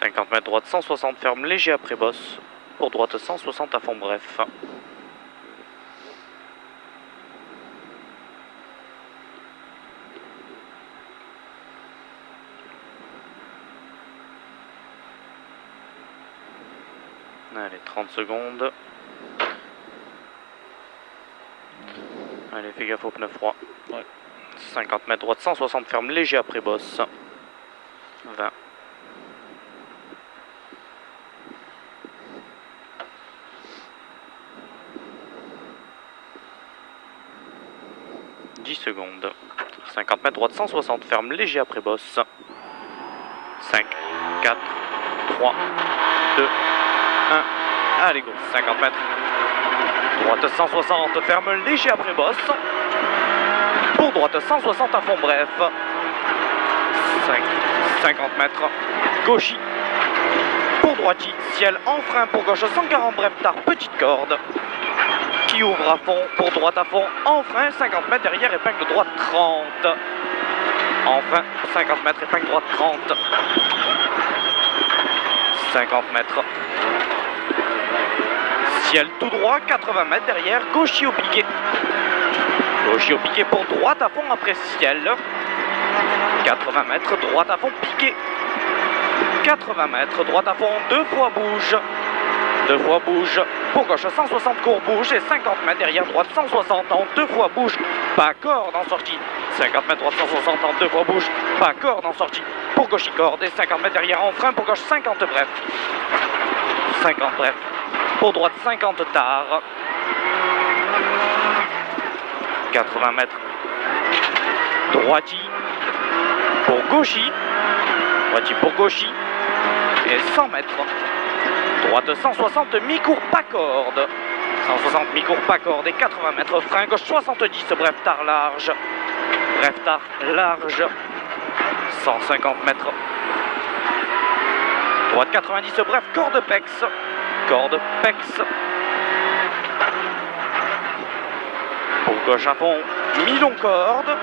50 mètres droite 160 ferme léger après bosse. Pour droite 160 à fond bref. Allez, 30 secondes. Allez, fais gaffe au pneu froid. Ouais. 50 mètres droite 160 ferme léger après bosse. 20. 10 secondes. 50 mètres droite 160 ferme léger après bosse. 5, 4, 3, 2, 1. Allez go, 50 mètres. Droite 160 ferme léger après bosse. Pour droite 160 à fond bref. 5, 50 mètres. Gauchy. Pour droiti, ciel en frein pour gauche 140 bref tard, petite corde. Qui ouvre à fond, pour droite à fond, en frein, 50 mètres derrière, épingle droite 30. En frein, 50 mètres, épingle droite 30. 50 mètres. Ciel tout droit, 80 mètres derrière, gaucher au piqué. Gaucher au piqué pour droite à fond après ciel. 80 mètres, droite à fond, piqué. 80 mètres, droite à fond, 2 fois bouge. 2 fois bouge, pour gauche 160 court bouge et 50 mètres derrière droite 160 en 2 fois bouge, pas corde en sortie. 50 mètres droite 160 en 2 fois bouge, pas corde en sortie. Pour gauche corde et 50 mètres derrière en frein, pour gauche 50 bref. 50 bref. Pour droite 50 tard. 80 mètres. Droiti. Pour gauchi. Droiti pour gauchi. Et 100 mètres. Droite 160 mi-court pas corde. 160 mi-court pas corde et 80 mètres. Frein gauche 70 bref tard large. Bref tard large. 150 mètres. Droite 90 bref corde pex. Corde pex. Pour gauche à fond, mi-long corde.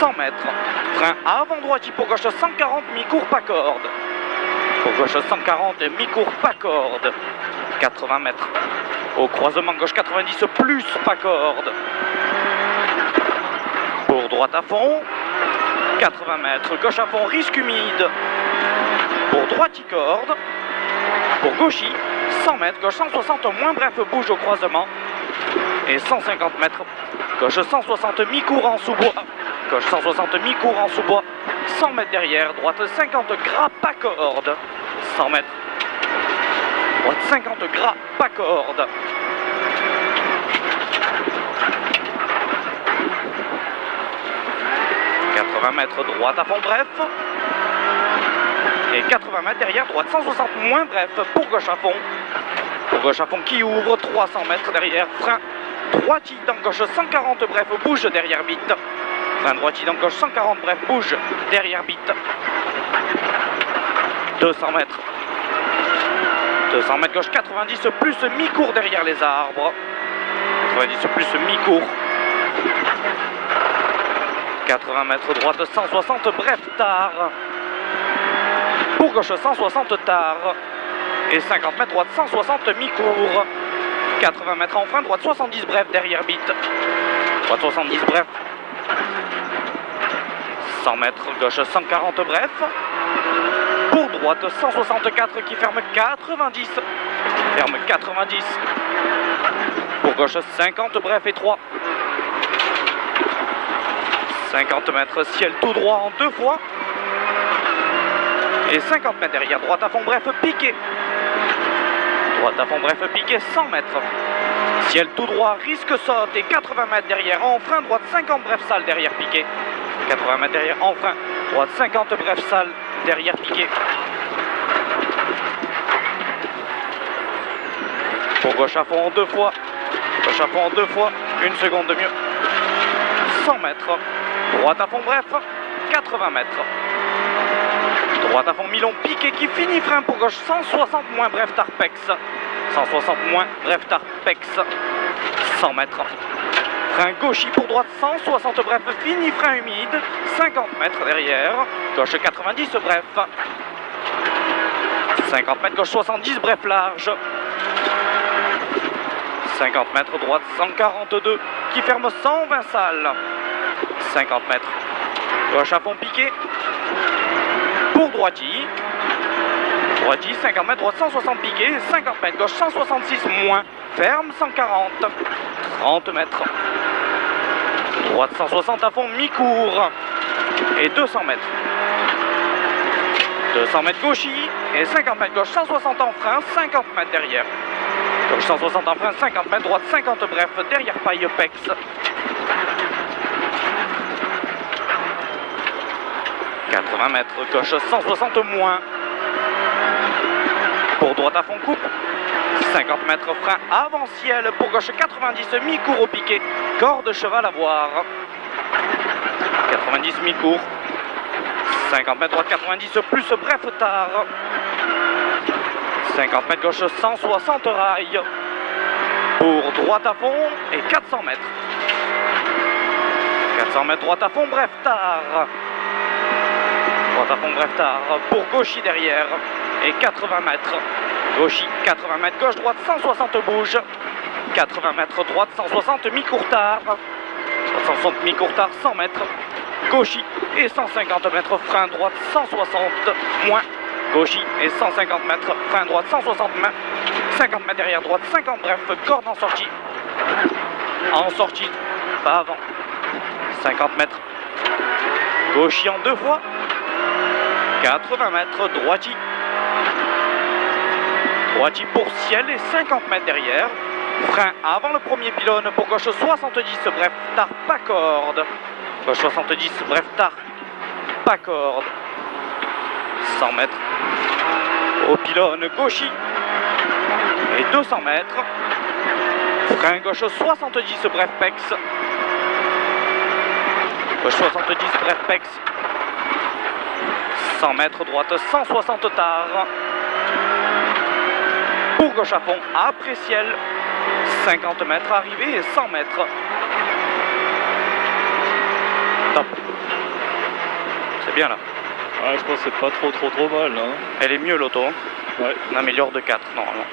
100 mètres. Frein avant droiti pour gauche 140 mi-court pas corde. Pour gauche 140 mi-court pas corde. 80 mètres. Au croisement gauche 90 plus pas corde. Pour droite à fond. 80 mètres. Gauche à fond risque humide. Pour droiti corde. Pour gauchi 100 mètres. Gauche 160 moins bref bouge au croisement. Et 150 mètres. Gauche 160 mi-court en sous-bois. Gauche 160 mi-court en sous-bois. 100 mètres derrière. Droite 50 gras pas corde. 100 mètres. Droite 50 gras pas corde. « 80 mètres droite à fond bref. Et 80 mètres derrière, droite 160 moins bref pour gauche à fond. Pour gauche à fond qui ouvre 300 mètres derrière, frein droiti dans gauche 140 bref, bouge derrière bite. Frein droiti dans gauche 140 bref, bouge derrière bite. 200 mètres. 200 mètres gauche 90 plus mi-court derrière les arbres. 90 plus mi-court. 80 mètres droite 160 bref tard. Pour gauche 160 tard. Et 50 mètres droite 160 mi-court. 80 mètres en frein, droite 70 bref derrière bite. Droite 70 bref. 100 mètres gauche 140 bref. Pour droite 164 qui ferme 90. Ferme 90. Pour gauche 50 bref et 3. 50 mètres ciel tout droit en 2 fois. Et 50 mètres derrière, droite à fond bref piqué. Droite à fond bref piqué 100 mètres. Ciel tout droit, risque saute et 80 mètres derrière en frein, droite 50 bref salle derrière piqué. 80 mètres derrière en frein, droite 50 bref salle derrière piqué. Pour gauche à fond en 2 fois. Gauche à fond en 2 fois, 1 seconde de mieux. 100 mètres. Droite à fond bref, 80 mètres. Droite à fond mi-long piqué qui finit frein pour gauche 160 moins bref tarpex. 160 moins bref tarpex. 100 mètres. Frein gauchi pour droite 160 bref fini frein humide. 50 mètres derrière. Gauche 90 bref. 50 mètres gauche 70, bref large. 50 mètres droite 142 qui ferme 120 salles. 50 mètres gauche à fond piqué pour droiti. Droiti 50 mètres droite 160 piqué, 50 mètres gauche 166 moins, ferme 140. 30 mètres droite 160 à fond mi-court et 200 mètres. 200 mètres gauchis et 50 mètres gauche 160 en frein, 50 mètres derrière. Gauche 160 en frein, 50 mètres, droite 50 bref, derrière paille Pex. 80 mètres, gauche 160 moins. Pour droite à fond coupe. 50 mètres frein avant ciel pour gauche 90 mi-court au piqué. Corde cheval à voir. 90 mi-court. 50 mètres droite 90 plus bref tard. 50 mètres gauche 160 rail. Pour droite à fond et 400 mètres. 400 mètres droite à fond bref tard. Droite à fond bref tard. Pour gauchis derrière et 80 mètres. Gauchis 80 mètres gauche droite 160 bouge. 80 mètres droite 160 mi-court tard. 160 mi-court tard 100 mètres. Gauchis et 150 mètres frein droite 160 moins. Gauchis et 150 mètres, frein droite 160 mètres, 50 mètres derrière droite, 50 bref, corde en sortie. En sortie, pas avant. 50 mètres. Gauchis en 2 fois. 80 mètres, droiti. Droiti pour ciel et 50 mètres derrière. Frein avant le premier pylône pour gauche 70, bref, tard, pas corde. Gauche 70, bref, tard, pas corde. 100 mètres au pylône gauchis et 200 mètres. Frein gauche 70, bref Pex. Gauche 70, bref Pex. 100 mètres droite 160 tard. Pour gauche à fond, après ciel. 50 mètres arrivée et 100 mètres. Top. C'est bien là. Ouais, je pense que c'est pas trop mal. Hein. Elle est mieux l'auto. Ouais. On améliore de 4 normalement.